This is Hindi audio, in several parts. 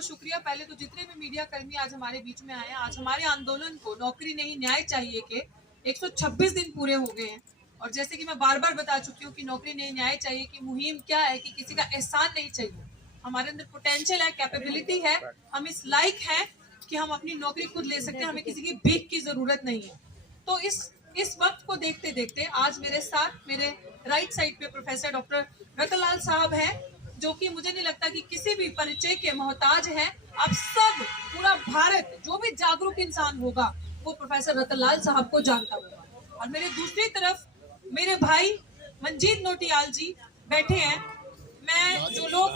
बहुत शुक्रिया। पहले तो जितने भी मीडिया कर्मी आज हमारे बीच में आए हैं, आज हमारे आंदोलन को नौकरी नहीं न्याय चाहिए के 126 दिन पूरे हो गए हैं। और जैसे कि मैं बार बार बता चुकी हूँ कि नौकरी नहीं न्याय चाहिए की मुहिम क्या है कि किसी का एहसान नहीं चाहिए। हमारे अंदर पोटेंशियल है, कैपेबिलिटी है, हम इस लायक हैं कि हम अपनी नौकरी खुद ले सकते हैं, हमें किसी की भीख की जरूरत नहीं है। तो इस वक्त को देखते देखते आज मेरे साथ मेरे राइट साइड पे प्रोफेसर डॉक्टर रतनलाल साहब हैं, जो कि मुझे नहीं लगता कि किसी भी परिचय के मोहताज हैं। आप सब, पूरा भारत, जो भी जागरूक इंसान होगा वो प्रोफेसर रतनलाल साहब को जानता होगा। और मेरे दूसरी तरफ मेरे भाई मंजीत नोटियाल जी बैठे हैं।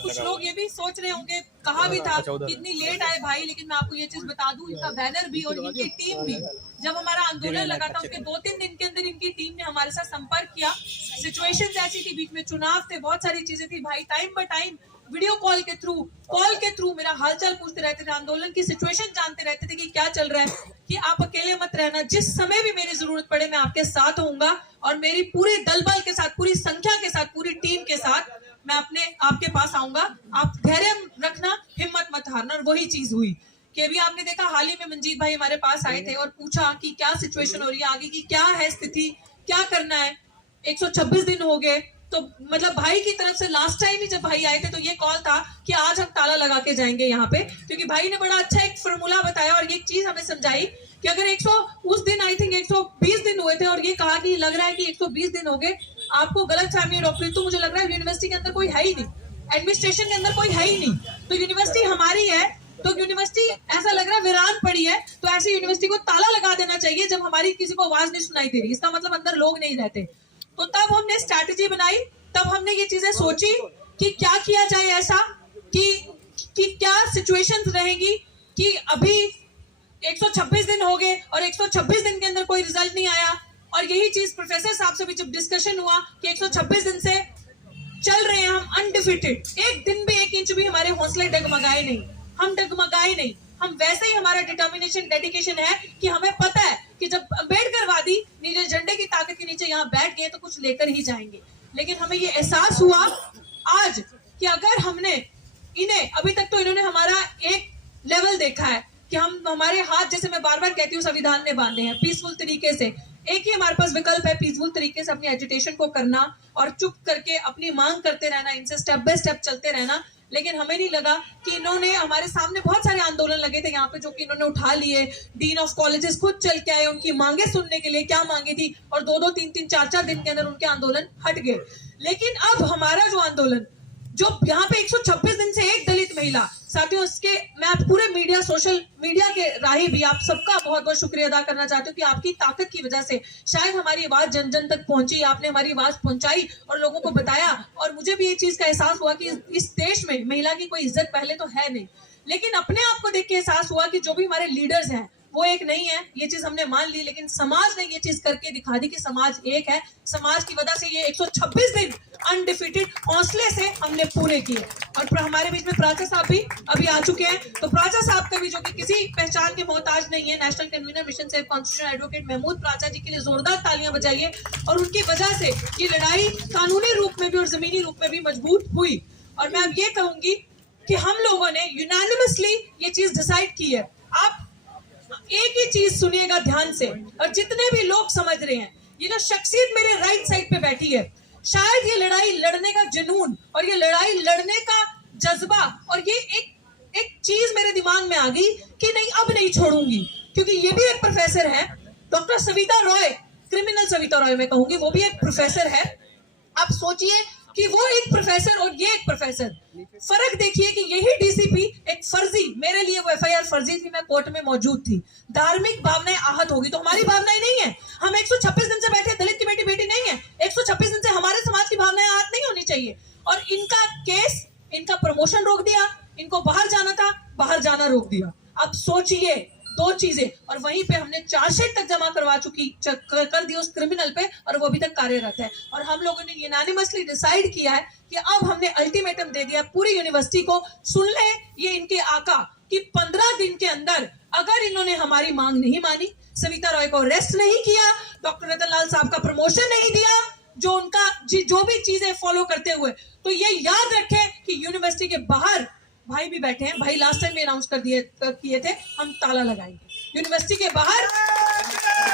कुछ लोग ये भी सोच रहे होंगे, कहा भी था कि इतनी लेट आए भाई, लेकिन मैं आपको ये चीज बता दूं, इनका बैनर भी और इनकी टीम भी, जब हमारा आंदोलन लगा था उसके 2-3 दिन के अंदर इनकी टीम ने हमारे साथ संपर्क किया। सिचुएशंस ऐसी थी, बीच में चुनाव थे, बहुत सारी चीजें थी। भाई time by time video call के थ्रू मेरा हालचाल पूछते रहते थे, आंदोलन की सिचुएशन जानते रहते थे कि क्या चल रहा है, कि आप अकेले मत रहना, जिस समय भी मेरी जरूरत पड़े मैं आपके साथ होऊंगा। और मेरी पूरे दल बल के साथ, पूरी संख्या के साथ, पूरी टीम के साथ मैं आपके पास आऊंगा। आप धैर्य रखना, हिम्मत मत हारना। और वही चीज हुई कि अभी आपने देखा, हाल ही में मंजीत भाई हमारे पास आए थे और पूछा कि क्या सिचुएशन हो रही है, आगे की क्या है स्थिति, क्या करना है। 126 दिन हो गए, तो मतलब भाई की तरफ से लास्ट टाइम ही जब भाई आए थे तो ये कॉल था कि आज हम ताला लगा के जाएंगे यहाँ पे, क्योंकि भाई ने बड़ा अच्छा एक फॉर्मूला बताया और ये चीज हमें समझाई कि अगर उस दिन आई थिंक 120 दिन हुए थे, और ये कहा कि लग रहा है कि 120 दिन हो गए, आपको गलत फहमी है डॉक्टर, तो मुझे लग रहा है यूनिवर्सिटी के अंदर कोई है ही नहीं, एडमिनिस्ट्रेशन के अंदर कोई है ही नहीं, तो यूनिवर्सिटी हमारी है, तो यूनिवर्सिटी ऐसा लग रहा है वीरान पड़ी है, तो ऐसी यूनिवर्सिटी को ताला लगा देना चाहिए जब हमारी किसी को आवाज नहीं सुनाई दे रही, इसका मतलब अंदर लोग नहीं रहते। तो तब हमने स्ट्रैटेजी बनाई, तब हमने ये चीजें सोची कि क्या किया जाए ऐसा कि क्या सिचुएशंस रहेंगी कि अभी 126 दिन हो गए और 126 दिन के अंदर कोई रिजल्ट नहीं आया। और यही चीज प्रोफेसर साहब से भी जब डिस्कशन हुआ कि 126 दिन से चल रहे हैं हम अनडिफिटेड, एक दिन भी, 1 इंच भी हमारे हौसले डगमगाए नहीं, हम डगमगाए नहीं, हम वैसे ही, हमारा डिटर्मिनेशन, डेडिकेशन है कि हमें पता है कि जब अम्बेडकरवादी नीले झंडे की ताकत के नीचे यहाँ बैठ गए तो कुछ लेकर ही जाएंगे। लेकिन हमें ये एहसास हुआ आज कि अगर हमने इन्हें, अभी तक तो इन्होंने हमारा एक लेवल देखा है कि हमारे हाथ, जैसे मैं बार बार कहती हूँ, संविधान ने बांधे हैं पीसफुल तरीके से। एक ही हमारे पास विकल्प है, पीसफुल तरीके से अपनी एजुटेशन को करना और चुप करके अपनी मांग करते रहना, इनसे स्टेप बाय स्टेप चलते रहना। लेकिन हमें नहीं लगा कि इन्होंने, हमारे सामने बहुत सारे आंदोलन लगे थे यहाँ पे जो कि इन्होंने उठा लिए, डीन ऑफ कॉलेजेस खुद चल के आए उनकी मांगे सुनने के लिए, क्या मांगे थी, और 2-2, 3-3, 4-4 दिन के अंदर उनके आंदोलन हट गए। लेकिन अब हमारा जो आंदोलन, जो यहाँ पे 126 दिन से एक दलित महिला, साथियों, इसके मैं पूरे मीडिया, सोशल मीडिया के राही भी आप सबका बहुत बहुत शुक्रिया अदा करना चाहती हूँ कि आपकी ताकत की वजह से शायद हमारी आवाज जन जन तक पहुंची, आपने हमारी आवाज पहुंचाई और लोगों को बताया। और मुझे भी ये चीज का एहसास हुआ कि इस देश में महिला की कोई इज्जत पहले तो है नहीं, लेकिन अपने आप को देख के एहसास हुआ कि जो भी हमारे लीडर्स हैं वो एक नहीं है, ये चीज हमने मान ली। लेकिन समाज ने ये चीज करके दिखा दी कि समाज एक है, समाज की वजह से ये 126 दिन अनडिफिटेड हौसले से हमने पूरे किए। और हमारे बीच में प्राचा साहब भी अभी आ चुके हैं, तो प्राचा साहब का भी, जो कि किसी पहचान के मोहताज नहीं है, national convener mission safe constitution advocate Mehmood Pracha ji के लिए जोरदार तालियां बजाइए। और उनकी वजह से ये लड़ाई कानूनी रूप में भी और जमीनी रूप में भी मजबूत हुई। और मैं अब ये कहूंगी कि हम लोगों ने यूनानिमसली ये चीज डिसाइड की है। आप एक ही चीज सुनिएगा ध्यान से, और जितने भी लोग समझ रहे हैं, ये जो शख्सियत मेरे राइट साइड पे बैठी है, शायद ये लड़ाई लड़ने का जुनून और ये लड़ाई लड़ने का जज्बा, और ये एक चीज मेरे दिमाग में आ गई कि नहीं, अब नहीं छोड़ूंगी, क्योंकि ये भी एक प्रोफेसर है, डॉक्टर सविता रॉय, क्रिमिनल सविता रॉय मैं कहूंगी, वो भी एक प्रोफेसर है। आप सोचिए कि वो एक प्रोफेसर और ये एक प्रोफेसर, फर्क देखिए कि यही डीसीपी एक फर्जी, मेरे लिए वो एफआईआर फर्जी थी, मैं कोर्ट में मौजूद थी, धार्मिक भावनाएं आहत होगी, तो हमारी भावनाएं नहीं है, हम 126 दिन से बैठे, दलित की बेटी नहीं है, 126 दिन से हमारे समाज की भावनाएं आहत नहीं होनी चाहिए। और इनका केस, इनका प्रमोशन रोक दिया, इनको बाहर जाना था, बाहर जाना रोक दिया। अब सोचिए 2 चीजें, और वहीं पे हमने चार्जशीट तक जमा करवा कर दी उस क्रिमिनल पे, और वो अभी तक कार्यरत है। और हम लोगों ने यूनानिमसली डिसाइड किया है कि अब हमने अल्टीमेटम दे दिया पूरी यूनिवर्सिटी को, सुन ले ये इनके आका, कि 15 दिन के अंदर अगर इन्होंने हमारी मांग नहीं मानी, सविता रॉय को अरेस्ट नहीं किया, डॉक्टर रतनलाल साहब का प्रमोशन नहीं दिया, जो उनका जो भी चीजें फॉलो करते हुए, तो ये याद रखें कि यूनिवर्सिटी के बाहर भाई भी बैठे हैं, भाई लास्ट टाइम में अनाउंस किए थे हम ताला लगाएंगे यूनिवर्सिटी के बाहर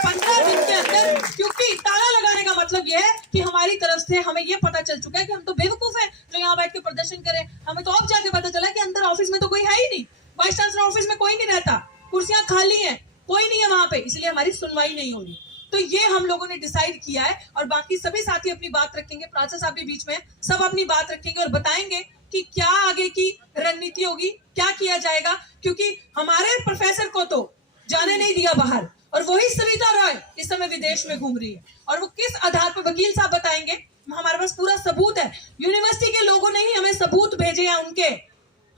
15 दिन के अंदर, क्योंकि ताला लगाने का मतलब यह है कि हमारी तरफ से हमें यह पता चल चुका है कि हम तो बेवकूफ हैं जो यहाँ बैठ के प्रदर्शन करें। हमें तो अब जाके पता चला कि अंदर ऑफिस में तो कोई है ही नहीं, वाइस चांसलर ऑफिस में कोई नहीं रहता, कुर्सियां खाली हैं, कोई नहीं है वहां पे, इसलिए हमारी सुनवाई नहीं होनी। तो ये हम लोगों ने डिसाइड किया है और बाकी सभी साथी अपनी बात रखेंगे, प्राचा साहब भी बीच में, सब अपनी बात रखेंगे और बताएंगे कि क्या आगे की रणनीति होगी, क्या किया जाएगा, क्योंकि हमारे प्रोफेसर को तो जाने नहीं दिया बाहर और वही सविता रॉय इस समय विदेश में घूम रही है और वो किस आधार पर, वकील साहब बताएंगे, हमारे पास पूरा सबूत है। यूनिवर्सिटी के लोगों ने ही हमें सबूत भेजे हैं, उनके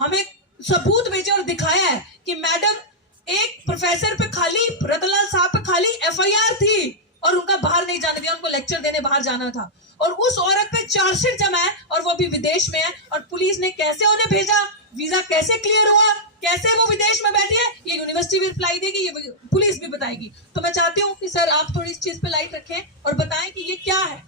हमें सबूत भेजे और दिखाया है कि मैडम एक प्रोफेसर पे खाली, रतनलाल साहब पे खाली एफआईआर थी और उनका बाहर नहीं जाने दिया, उनको लेक्चर देने बाहर जाना था और उस औरत पे चार्जशीट जमा है और वो भी विदेश में है और पुलिस ने कैसे उन्हें भेजा, वीजा कैसे क्लियर हुआ, कैसे वो विदेश में बैठी है, ये यूनिवर्सिटी भी रिप्लाई देगी, ये पुलिस भी बताएगी। तो मैं चाहती हूँ कि सर आप थोड़ी इस चीज पे लाइट रखें और बताएं कि ये क्या है।